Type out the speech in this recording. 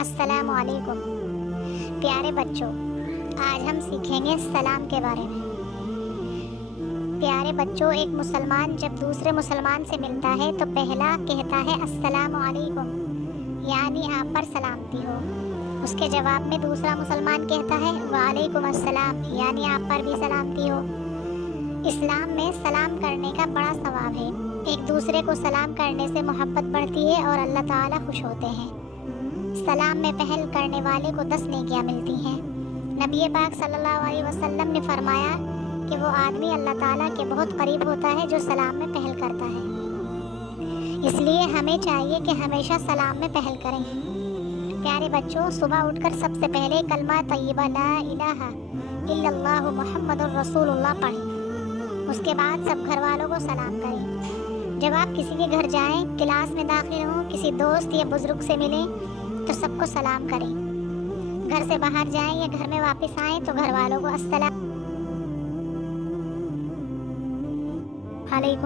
السلام علیکم پیارے بچوں، آج ہم سیکھیں گے سلام کے بارے میں۔ پیارے بچوں، ایک مسلمان جب دوسرے مسلمان سے ملتا ہے تو پہلا کہتا ہے السلام علیکم، یعنی آپ پر سلامتی ہو۔ اس کے جواب میں دوسرا مسلمان کہتا ہے وعلیکم السلام، یعنی آپ پر بھی سلامتی ہو۔ اسلام میں سلام کرنے کا بڑا ثواب ہے۔ ایک دوسرے کو سلام کرنے سے محبت بڑھتی ہے اور اللہ تعالیٰ خوش ہوتے ہیں۔ سلام میں پہل کرنے والے کو 10 نیکیاں ملتی ہیں۔ نبی پاک صلی اللہ علیہ وسلم نے فرمایا کہ وہ آدمی اللہ تعالیٰ کے بہت قریب ہوتا ہے جو سلام میں پہل کرتا ہے۔ اس لیے ہمیں چاہیے کہ ہمیشہ سلام میں پہل کریں۔ پیارے بچوں، صبح اٹھ کر سب سے پہلے کلمہ طیبہ لا الہ الا اللہ محمد الرسول اللہ پڑھیں۔ اس کے بعد سب گھر والوں کو سلام کریں۔ جب آپ کسی کے گھر جائیں، کلاس میں داخل ہوں، کسی دوست یا بزرگ سے ملیں تو سب کو سلام کریں۔ گھر سے باہر جائیں یا گھر میں واپس آئیں تو گھر والوں کو السلام علیکم